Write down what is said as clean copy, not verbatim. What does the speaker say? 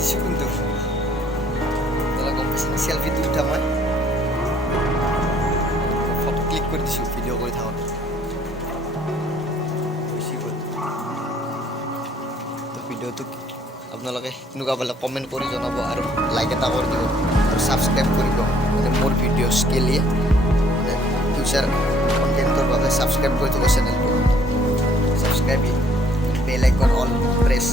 দিছোঁ কিন্তু তাহলে গম পাইছে সেলফিটো উঠা মই ফটো ক্লিক কৰি দিছোঁ ভিডিঅ' কৰি থাকোঁতে গুচি গ'ল তো ভিডিঅ'টো আপোনালোকে কেনেকুৱা পালে কমেণ্ট কৰি জনাব আৰু লাইক এটা কৰি দিব আৰু ছাবস্ক্ৰাইব কৰিব মানে মোৰ ভিডিঅ' স্কেলি মানে ফিউচাৰ কণ্টেণ্টৰ বাবে ছাবস্ক্ৰাইব কৰি থ'ব চেনেলটো ছাবস্ক্ৰাইব বেল আইকন অল প্ৰেছ